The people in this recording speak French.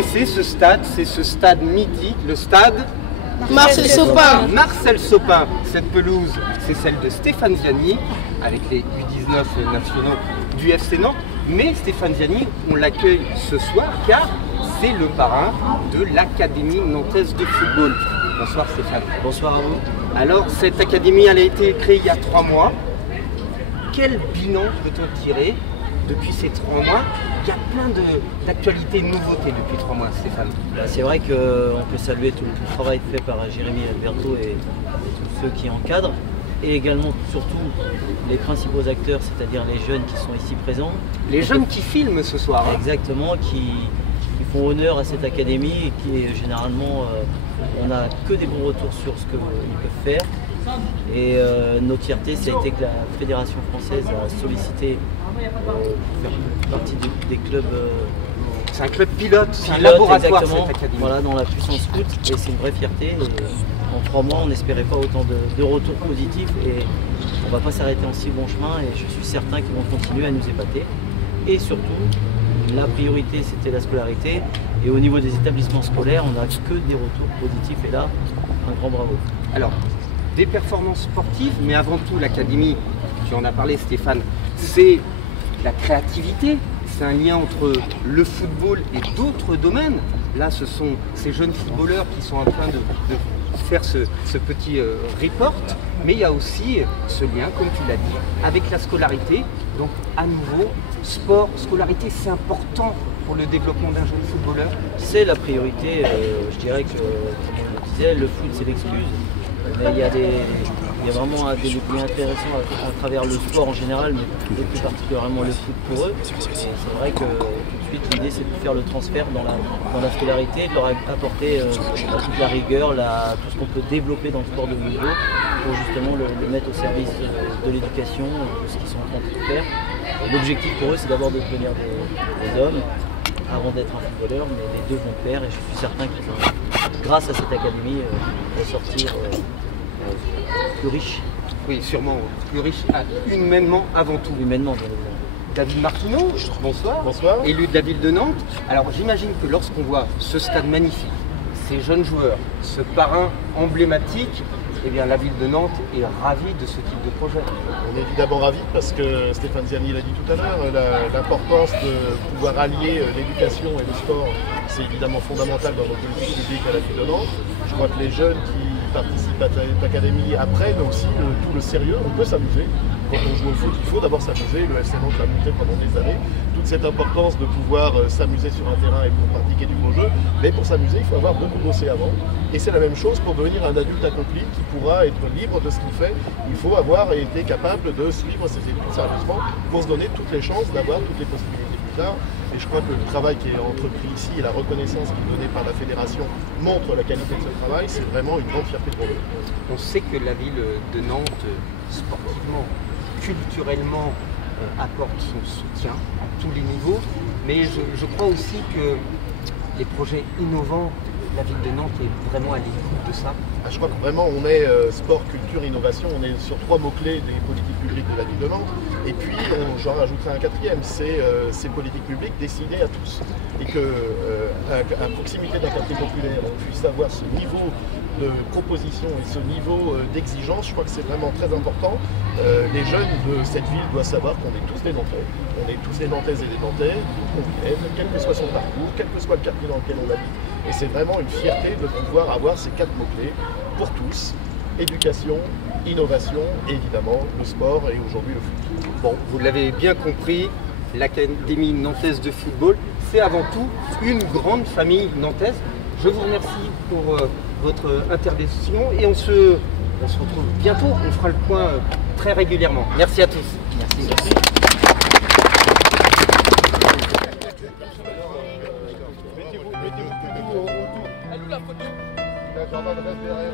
connaissez ce stade, c'est ce stade mythique, le stade Marcel Sopin. Marcel Sopin. Cette pelouse, c'est celle de Stéphane Ziani, avec les U19 nationaux du FC Nantes. Mais Stéphane Ziani, on l'accueille ce soir car c'est le parrain de l'Académie nantaise de football. Bonsoir Stéphane. Bonsoir à vous. Alors, cette académie, elle a été créée il y a 3 mois. Quel bilan peut-on tirer depuis ces 3 mois? Il y a plein d'actualités et de nouveautés depuis 3 mois, Stéphane. C'est vrai qu'on peut saluer tout le travail fait par Jérémy Alberto et tous ceux qui encadrent, et également surtout les principaux acteurs, c'est-à-dire les jeunes qui sont ici présents. Les jeunes qui filment ce soir. Exactement, qui font honneur à cette académie et qui généralement, on n'a que des bons retours sur ce qu'ils peuvent faire. Et notre fierté, ça a été que la Fédération française a sollicité pour faire partie des clubs. C'est un club pilote, c'est un laboratoire exactement, cette académie. Voilà, dans la puissance scout, et c'est une vraie fierté. Et en 3 mois, on n'espérait pas autant de retours positifs et on ne va pas s'arrêter en si bon chemin, et je suis certain qu'ils vont continuer à nous épater. Et surtout, la priorité c'était la scolarité, et au niveau des établissements scolaires, on n'a que des retours positifs, et là, un grand bravo. Alors, des performances sportives, mais avant tout l'académie, tu en as parlé Stéphane, c'est la créativité, c'est un lien entre le football et d'autres domaines. Là, ce sont ces jeunes footballeurs qui sont en train de faire ce petit report, mais il y a aussi ce lien, comme tu l'as dit, avec la scolarité. Donc à nouveau, sport, scolarité, c'est important pour le développement d'un jeune footballeur. C'est la priorité, je dirais que, comme on le disait, le foot c'est l'excuse, mais il y a vraiment des liens intéressants à travers le sport en général, mais plus particulièrement le foot pour eux. Et c'est vrai que tout de suite l'idée c'est de faire le transfert dans la scolarité, de leur apporter toute la rigueur, tout ce qu'on peut développer dans le sport de haut niveau, pour justement le mettre au service de l'éducation, de ce qu'ils sont en train de faire. L'objectif pour eux c'est d'abord de devenir des hommes avant d'être un footballeur, mais les deux vont faire, et je suis certain qu'ils vont, grâce à cette académie, ressortir plus riche. Oui, sûrement plus riche, humainement avant tout. Humainement, bien évidemment. David Martineau, bonsoir. Bonsoir. Élu de la ville de Nantes. Alors j'imagine que lorsqu'on voit ce stade magnifique, ces jeunes joueurs, ce parrain emblématique, eh bien la ville de Nantes est ravie de ce type de projet. On est évidemment ravis parce que Stéphane Ziani l'a dit tout à l'heure, l'importance de pouvoir allier l'éducation et le sport, c'est évidemment fondamental dans notre politique publique à la ville de Nantes. Je crois que les jeunes qui participent à cette académie apprennent aussi tout le sérieux. On peut s'amuser. Quand on joue au foot, il faut d'abord s'amuser. Le FC Nantes l'a montré pendant des années. Toute cette importance de pouvoir s'amuser sur un terrain et pour pratiquer du bon jeu. Mais pour s'amuser, il faut avoir beaucoup bossé avant. Et c'est la même chose pour devenir un adulte accompli qui pourra être libre de ce qu'il fait. Il faut avoir été capable de suivre ses études sérieusement pour se donner toutes les chances d'avoir toutes les possibilités plus tard. Et je crois que le travail qui est entrepris ici et la reconnaissance qui est donnée par la fédération montre la qualité de ce travail. C'est vraiment une grande fierté pour nous. On sait que la ville de Nantes, sportivement, culturellement, apporte son soutien à tous les niveaux, mais je crois aussi que les projets innovants, la ville de Nantes est vraiment à l'écoute de ça. Je crois que vraiment on est sport, culture, innovation, on est sur 3 mots-clés des politiques publiques de la ville de Nantes. Et puis j'en rajouterai un 4e, c'est ces politiques publiques décidées à tous. Et qu'à proximité d'un quartier populaire, on puisse avoir ce niveau de proposition et ce niveau d'exigence, je crois que c'est vraiment très important. Les jeunes de cette ville doivent savoir qu'on est tous des Nantais, on est tous des Nantaises et des Nantais, qu'on vienne, quel que soit son parcours, quel que soit le quartier dans lequel on habite. Et c'est vraiment une fierté de pouvoir avoir ces 4 mots-clés pour tous: éducation, innovation et évidemment le sport et aujourd'hui le foot. Bon, vous l'avez bien compris, l'Académie nantaise de football, c'est avant tout une grande famille nantaise. Je vous remercie pour votre intervention et on se retrouve bientôt. On fera le point très régulièrement. Merci à tous. Merci. Mettez-vous plutôt autour. Elle nous la photo. D'accord, on va le reste derrière.